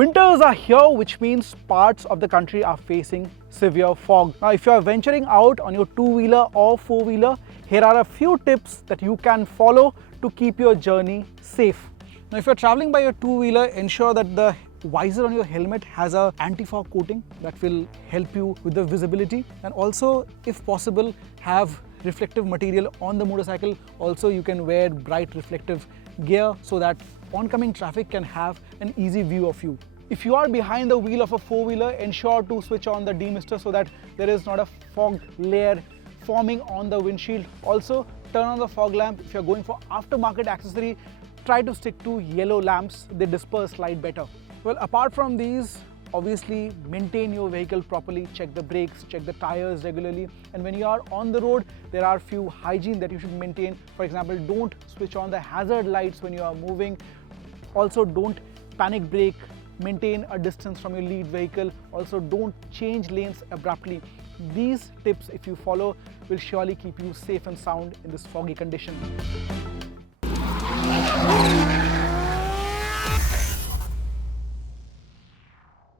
Winters are here, which means parts of the country are facing severe fog. Now, if you are venturing out on your two-wheeler or four-wheeler, here are a few tips that you can follow to keep your journey safe. Now, if you're traveling by your two-wheeler, ensure that the visor on your helmet has a anti-fog coating that will help you with the visibility, and also, if possible, have reflective material on the motorcycle. Also, you can wear bright reflective gear so that oncoming traffic can have an easy view of you. If you are behind the wheel of a four-wheeler, ensure to switch on the demister so that there is not a fog layer forming on the windshield. Also, turn on the fog lamp. If you're going for aftermarket accessory, try to stick to yellow lamps. They disperse light better. Well, apart from these, obviously maintain your vehicle properly, check the brakes, check the tires regularly, and when you are on the road, there are few hygiene that you should maintain. For example, don't switch on the hazard lights when you are moving. Also, don't panic brake, maintain a distance from your lead vehicle. Also, don't change lanes abruptly. These tips, if you follow, will surely keep you safe and sound in this foggy condition.